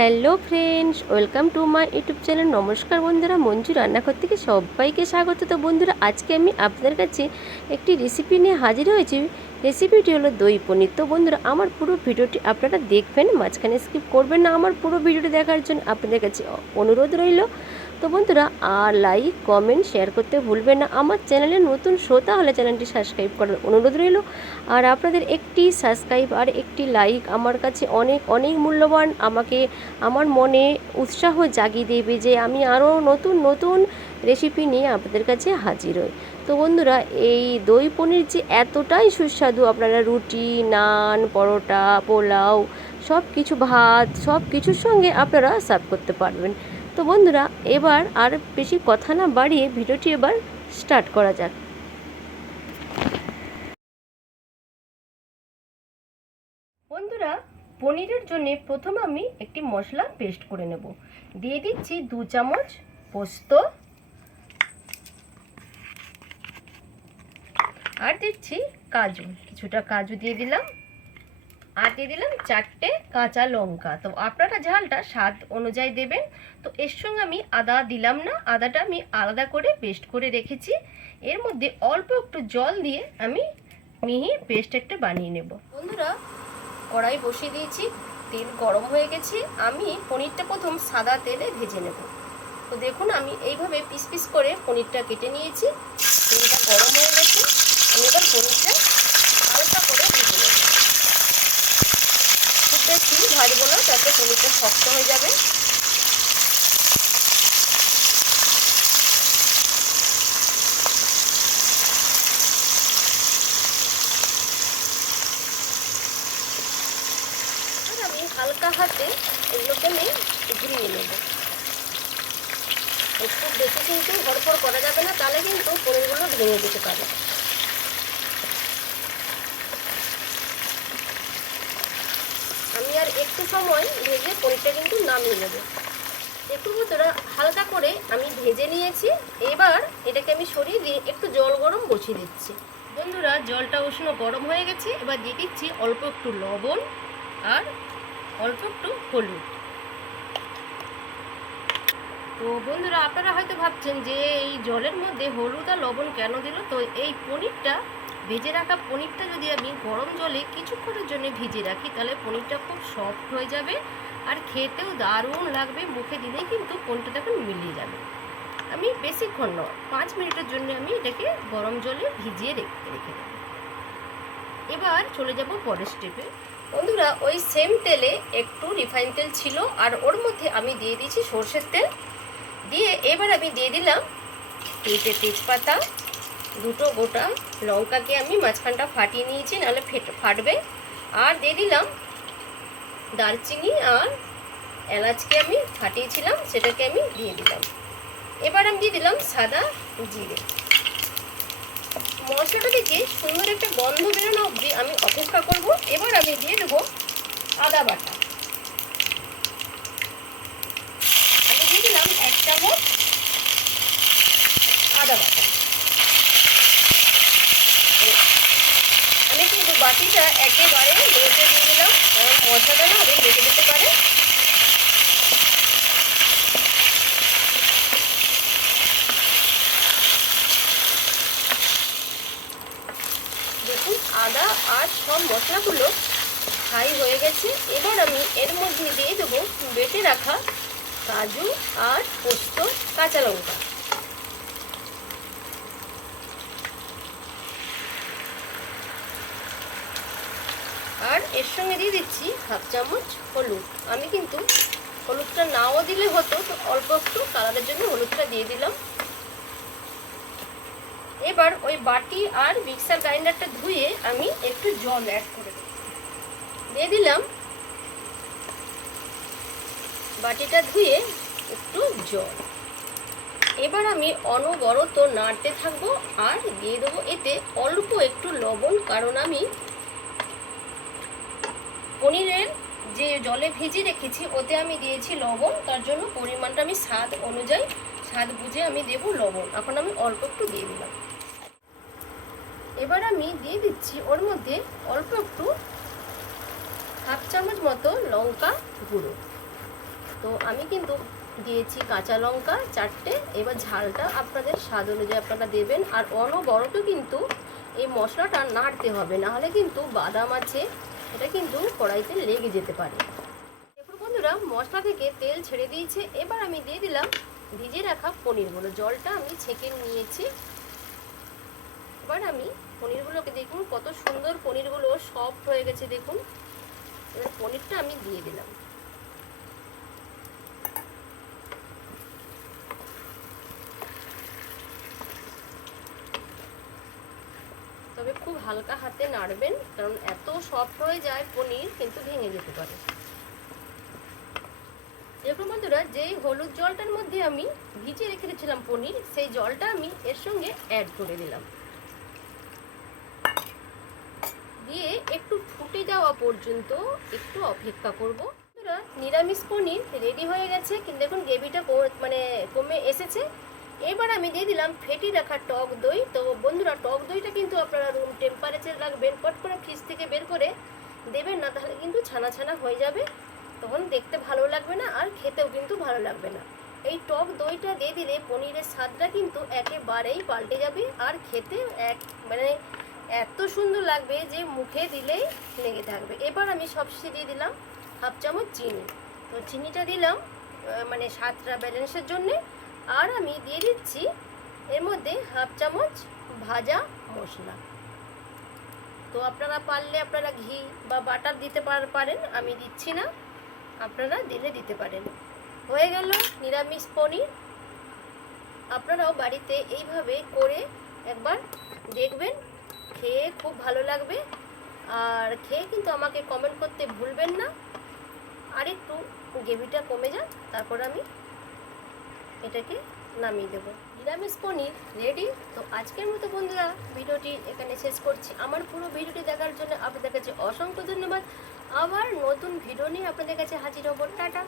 Hello friends, welcome to my YouTube channel. নমস্কার বন্ধুরা, মঞ্জু রান্নাঘর থেকে সবাইকে স্বাগত। তো বন্ধুরা, আজকে আমি আপনাদের কাছে একটি রেসিপি নিয়ে হাজির হয়েছি। রেসিপিটি হলো দই পনির। তো বন্ধুরা, আমার পুরো ভিডিওটি আপনারা দেখবেন, মাঝখানে স্কিপ করবেন না। আমার পুরো ভিডিওটি দেখার জন্য আপনাদের কাছে অনুরোধ রইল। তো বন্ধুরা, আর লাইক কমেন্ট শেয়ার করতে ভুলবেন না। আমার চ্যানেলে নতুন শ্রোতা হলে চ্যানেলটি সাবস্ক্রাইব করার অনুরোধ রইল। আর আপনাদের একটি সাবস্ক্রাইব আর একটি লাইক আমার কাছে অনেক অনেক মূল্যবান। আমাকে আমার মনে উৎসাহ জাগিয়ে দেবে যে আমি আরও নতুন নতুন রেসিপি নিয়ে আপনাদের কাছে হাজির হই। তো বন্ধুরা, এই দই পনির যে এতটাই সুস্বাদু, আপনারা রুটি, নান, পরোটা, পোলাও, সব কিছু, ভাত, সব কিছুর সঙ্গে আপনারা সার্ভ করতে পারবেন। তো বন্ধুরা, এবার আর বেশি কথা না বাড়িয়ে ভিডিওটি এবার স্টার্ট করা যাক। বন্ধুরা, পনিরের জন্য প্রথম আমি একটি মশলা পেস্ট করে নেব। দিয়ে দিচ্ছি 2 চামচ পোস্ত, আর দিচ্ছি কাজু, কিছুটা কাজু দিয়ে দিলাম, আর দিয়ে দিলাম 4টে কাঁচা লঙ্কা। তো আপনারা ঝালটা স্বাদ অনুযায়ী দেবেন। তো এর সঙ্গে আমি আদা দিলাম না, আদাটা আমি আলাদা করে পেস্ট করে রেখেছি। এর মধ্যে অল্প একটু জল দিয়ে আমি মিহি পেস্ট একটা বানিয়ে নেব। বন্ধুরা, কড়াই বসিয়ে দিয়েছি, তেল গরম হয়ে গেছে। আমি পনিরটা প্রথম সাদা তেলে ভেজে নেব। তো দেখুন, আমি এইভাবে পিস পিস করে পনিরটা কেটে নিয়েছি। তেলটা গরম হয়ে গেছে, আমি এবার পনিরটা হালকা করে ভেজে নেব। খুব বেশি ভাজবো না, তাতে পনিরটা শক্ত হয়ে যাবে। আর আমি হালকা হাতে এগুলোকে আমি ঘুরিয়ে নেব। খুব বেশি কিন্তু হড়ফড় করা যাবে না, তাহলে কিন্তু পনিরগুলো ভেঙে যেতে পারে। আমি আর একটু সময় ভেজে পনিরটা কিন্তু নামিয়ে নেব। একটু বন্ধুরা, হালকা করে আমি ভেজে নিয়েছি। এবার এটাকে আমি সরিয়ে দিয়ে একটু জল গরম বসিয়ে দিচ্ছি। বন্ধুরা, জলটা উষ্ণ গরম হয়ে গেছে। এবার দিয়ে দিচ্ছি অল্প একটু লবণ আর অল্প একটু হলুদ। তো বন্ধুরা, আপনারা হয়তো ভাবছেন যে এই জলের মধ্যে হলুদ আর লবণ কেন দিল। তো এই পনিরটা, ভেজে রাখা পনিরটা যদি আমি গরম জলে কিছুক্ষণের জন্য ভিজিয়ে রাখি, তাহলে পনিরটা খুব সফট হয়ে যাবে আর খেতেও দারুণ লাগবে। মুখে দিলেই কিন্তু পনিরটা তখন মিলিয়ে যাবে। আমি বেশিক্ষণ নয়, 5 মিনিটের জন্য আমি এটাকে গরম জলে ভিজিয়ে রেখে দেব। এবার চলে যাব পরের স্টেপে। বন্ধুরা, ওই সেম তেলে একটু রিফাইন তেল ছিল, আর ওর মধ্যে আমি দিয়ে দিয়েছি সর্ষের তেল। দিয়ে এবার আমি দিয়ে দিলাম 3টে তেজপাতা, 2টো গোটা লঙ্কাকে আমি মাঝখানটা ফাটিয়ে নিয়েছি, নাহলে ফাটবে। আর দিয়ে দিলাম দারচিনি আর এলাচকে আমি ফাটিয়েছিলাম, সেটাকে আমি দিয়ে দিলাম। এবার আমি দিয়ে দিলাম সাদা জিরে। মশলাটা থেকে সুন্দর একটা গন্ধ বেরোনো অবধি আমি অপেক্ষা করব। এবার আমি দিয়ে দেবো আদা বাটা। আমি দিয়ে দিলাম 1 চামচ আদা বাটা। আমি কিন্তু বাটিটা একেবারে লোতে দিয়ে দিলাম, কারণ মশলাটা না হবে লেগে যেতে পারে। দেখুন, আদা আর সব মশলাগুলো ফ্রাই হয়ে গেছে। এবার আমি এর মধ্যে দিয়ে দেবো বেটে রাখা কাজু আর পোস্ত, কাঁচা লঙ্কা। আর এর সঙ্গে দিয়ে দিচ্ছি 1/2 চামচ হলুদ। আমি কিন্তু হলুদটা নাও দিলে হতো, তো অল্প একটু কালারের জন্য হলুদটা দিয়ে দিলাম। এবার ওই বাটি আর মিক্সার গ্রাইন্ডারটা ধুয়ে আমি একটু জল অ্যাড করে দেব। দিয়ে দিলাম বাটিটা ধুয়ে একটু জল। এবার আমি অনবরত নাড়তে থাকবো আর দিয়ে দেবো এতে অল্প একটু লবণ, কারণ আমি পনিরের যে জলে ভিজিয়ে রেখেছি ওতে আমি দিয়েছি লবণ, তার জন্য পরিমাণটা আমি স্বাদ অনুযায়ী, স্বাদ বুঝে আমি দেবো লবণ। এখন আমি অল্প একটু দিয়ে দিলাম। এবার আমি দিয়ে দিচ্ছি ওর মধ্যে অল্প একটু 1/2 চামচ মতো লঙ্কা গুঁড়ো। তো আমি কিন্তু দিয়েছি কাঁচা লঙ্কা 4টে। এবার ঝালটা আপনাদের স্বাদ অনুযায়ী আপনারা দেবেন। আর অনবরত কিন্তু এই মশলাটা নাড়তে হবে, নাহলে কিন্তু বাদাম আছে এটা কিন্তু কড়াইতে লেগে যেতে পারে। দেখুন বন্ধুরা, মশলা থেকে তেল ছেড়ে দিয়েছে। এবার আমি দিয়ে দিলাম ভিজে রাখা পনিরগুলো। জলটা আমি ছেঁকে নিয়েছি। এবার আমি পনিরগুলোকে, দেখুন কত সুন্দর পনিরগুলো সফট হয়ে গেছে দেখুন। এবার পনিরটা আমি দিয়ে দিলাম। তবে খুব হালকা হাতে নাড়বেন, কারণ এত সফট হয়ে যায় পনির কিন্তু ভেঙে যেতে পারে। দেখুন বন্ধুরা, যেই হলুদ জলটার মধ্যে আমি ভিজিয়ে রেখে দিয়েছিলাম পনির, সেই জলটা আমি এর সঙ্গে অ্যাড করে দিলাম। দিয়ে একটু ফুটে যাওয়া পর্যন্ত একটু অপেক্ষা করব। বন্ধুরা, নিরামিষ পনির রেডি হয়ে গেছে, কিন্তু দেখুন গ্রেভিটা কমে এসেছে। এবার আমি দিয়ে দিলাম ফেটি রাখা টক দই। তো বন্ধুরা, টক দইটা কিন্তু আপনারা রুম টেম্পারেচার রাখবেন, পট করে ফ্রিজ থেকে বের করে দেবেন না, তাহলে কিন্তু ছানা ছানা হয়ে যাবে, তখন দেখতে ভালো লাগবে না আর খেতেও কিন্তু ভালো লাগবে না। এই টক দইটা দিয়ে দিলে পনিরের স্বাদটা কিন্তু একেবারেই পাল্টে যাবে, আর খেতে এত সুন্দর লাগবে যে মুখে দিলেই লেগে থাকবে। এবার আমি সবশেষে দিয়ে দিলাম হাফ চামচ চিনি। তো চিনিটা দিলাম স্বাদটা ব্যালেন্সের জন্যে। আর আমি দিয়ে দিচ্ছি এর মধ্যে হাফ চামচ ভাজা মশলা। তো আপনারা পারলে আপনারা ঘি বা বাটার দিতে পারেন, আমি দিচ্ছি না, আপনারা দিতে পারেন। হয়ে গেল নিরামিষ পনির। আপনারাও বাড়িতে এইভাবে করে একবার দেখবেন, খেয়ে খুব ভালো লাগবে। আর খেয়ে কিন্তু আমাকে কমেন্ট করতে ভুলবেন না। আর একটু গ্রেভিটা কমে যাক, তারপর আমি এটাকে নামিয়ে দেবো। নিরামিষ পনির রেডি। তো আজকের মতো বন্ধুরা ভিডিওটি এখানে শেষ করছি। আমার পুরো ভিডিওটি দেখার জন্য আপনাদের কাছে অসংখ্য ধন্যবাদ। আবার নতুন ভিডিও নিয়ে আপনাদের কাছে হাজির হব। টাটা।